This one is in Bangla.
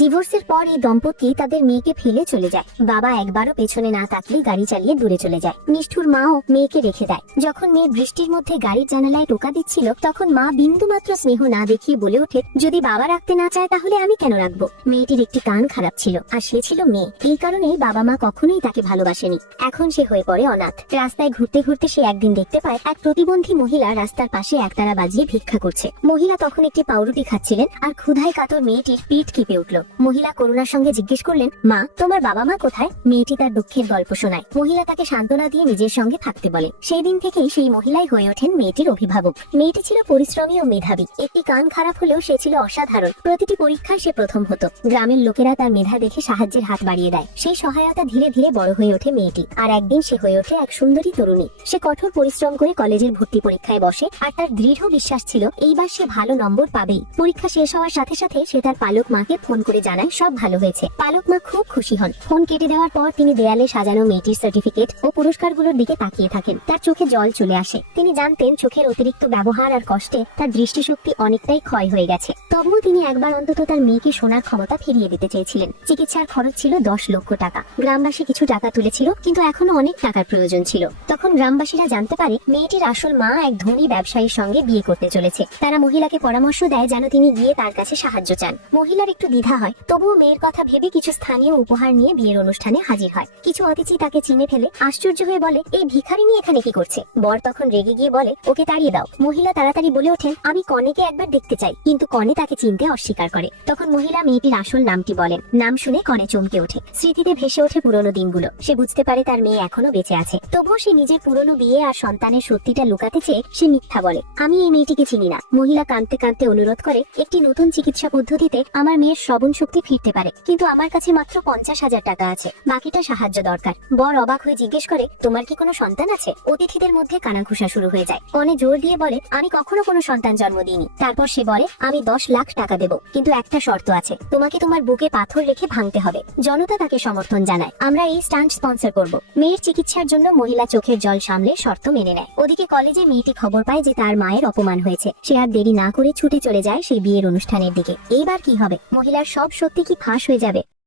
ডিভোর্সের পর এই দম্পতি তাদের মেয়েকে ফেলে চলে যায়। বাবা একবারও পেছনে না তাকিয়ে গাড়ি চালিয়ে দূরে চলে যায়। নিষ্ঠুর মাও মেয়েকে রেখে দেয়। যখন মেয়ে বৃষ্টির মধ্যে গাড়ির জানালায় টোকা দিচ্ছিল, তখন মা বিন্দুমাত্র স্নেহ না দেখিয়ে বলে ওঠে, যদি বাবা রাখতে না চায় তাহলে আমি কেন রাখবো। মেয়েটির একটি কান খারাপ ছিল, আর সে ছিল মেয়ে। এই কারণেই বাবা মা কখনোই তাকে ভালোবাসেনি। এখন সে হয়ে পড়ে অনাথ। রাস্তায় ঘুরতে ঘুরতে সে একদিন দেখতে পায় এক প্রতিবন্ধী মহিলা রাস্তার পাশে একতারা বাজিয়ে ভিক্ষা করছে। মহিলা তখন একটি পাউরুটি খাচ্ছিলেন, আর ক্ষুধায় কাতর মেয়েটির পিঠ কেঁপে উঠল। মহিলা করুণার সঙ্গে জিজ্ঞেস করলেন, মা, তোমার বাবা মা কোথায়? মেয়েটি তার দুঃখের গল্প শোনায়। মহিলা তাকে সান্ত্বনা দিয়ে নিজের সঙ্গে থাকতে বলে। সেই দিন থেকেই সেই মহিলাই হয়ে ওঠেন মেয়েটির অভিভাবক। মেয়েটি ছিল পরিশ্রমী ও মেধাবী। একটি কান খারাপ হলেও সে ছিল অসাধারণ। প্রতিটি পরীক্ষায় সে প্রথম হতো। গ্রামের লোকেরা তার মেধা দেখে সাহায্যের হাত বাড়িয়ে দেয়। সেই সহায়তা ধীরে ধীরে বড় হয়ে ওঠে মেয়েটি। আর একদিন সে হয়ে ওঠে এক সুন্দরী তরুণী। সে কঠোর পরিশ্রম করে কলেজের ভর্তি পরীক্ষায় বসে, আর তার দৃঢ় বিশ্বাস ছিল এইবার সে ভালো নম্বর পাবেই। পরীক্ষা শেষ হওয়ার সাথে সাথে সে তার পালক মাকে ফোন করে জানায় সব ভালো হয়েছে। পালক মা খুব খুশি হন। ফোন কেটে দেওয়ার পর তিনি দেয়ালে সাজানো মেয়েটির সার্টিফিকেট ও পুরস্কারগুলোর দিকে তাকিয়ে থাকেন। তার চোখে জল চলে আসে। তিনি জানতেন চোখের অতিরিক্ত ব্যবহার আর কষ্টে তার দৃষ্টিশক্তি অনেকটাই ক্ষয় হয়ে গেছে। তবুও তিনি একবার অন্তত তার মেয়েকে শোনার ক্ষমতা ফিরিয়ে দিতে চেয়েছিলেন। চিকিৎসার খরচ ছিল 10 লক্ষ টাকা। গ্রামবাসী কিছু টাকা তুলেছিল, কিন্তু এখনো অনেক টাকার প্রয়োজন ছিল। তখন গ্রামবাসীরা জানতে পারে মেয়েটির আসল মা এক ধনী ব্যবসায়ীর সঙ্গে বিয়ে করতে চলেছে। তারা মহিলাকে পরামর্শ দেয় যেন তিনি গিয়ে তার কাছে সাহায্য চান। মহিলার একটু দ্বিধা হয়, তবুও মেয়ের কথা ভেবে কিছু স্থানীয় উপহার নিয়ে বিয়ের অনুষ্ঠানে হাজির হয়। কিছু অতিথি তাকে চিনে ফেলে আশ্চর্য হয়ে বলে, এই ভিখারিনী এখানে কি করছে? বর তখন রেগে গিয়ে বলে, ওকে তাড়িয়ে দাও। মহিলা তাড়াতাড়ি বলে ওঠেন, আমি কনেকে একবার দেখতে চাই। কিন্তু কনে তাকে চিনতে অস্বীকার করে। তখন মহিলা মেয়েটির আসল নামটি বলেন। নাম শুনে কনে চমকে ওঠে। স্মৃতিতে ভেসে ওঠে পুরনো দিনগুলো। সে বুঝতে পারে তার মেয়ে এখনো বেঁচে আছে। তবুও সে নিজের পুরনো বিয়ে আর সন্তানের সত্যিটা লুকাতে চেয়ে সে মিথ্যা বলে, আমি এই মেয়েটিকে চিনি না। মহিলা কাঁদতে কাঁদতে অনুরোধ করে, একটি নতুন চিকিৎসা পদ্ধতিতে আমার মেয়ের শ্রবণ শক্তি ফিরতে পারে, কিন্তু আমার কাছে মাত্র 50,000 টাকা আছে। বাকিটা সাহায্য দরকার। বর অবাক হয়ে জিজ্ঞেস করে, তোমার কি কোনো সন্তান আছে? অতিথিদের মধ্যে কানাঘুষা শুরু হয়ে যায়। কনে জোর দিয়ে বলে, আমি কখনো কোনো সন্তান জন্ম দিইনি। তারপর সে বলে, আমি 10 লাখ টাকা দেব, কিন্তু একটা শর্ত আছে, তোমাকে তোমার বুকে পাথর রেখে ভাঙতে হবে। জনতা তাকে সমর্থন জানায়। আমরা এই স্টান্ট স্পন্সর করব। মেয়ের চিকিৎসার জন্য মহিলা চোখের জল সামলে শর্ত মেনে নেয়। ওদিকে কলেজে মেয়েটি খবর পায় যে তার মায়ের অপমান হয়েছে। সে আর দেরি না করে ছুটে চলে যায় সেই বিয়ের অনুষ্ঠানের দিকে। এইবার কি হবে? মহিলার সব সত্যি কি ফাঁস হয়ে যাবে?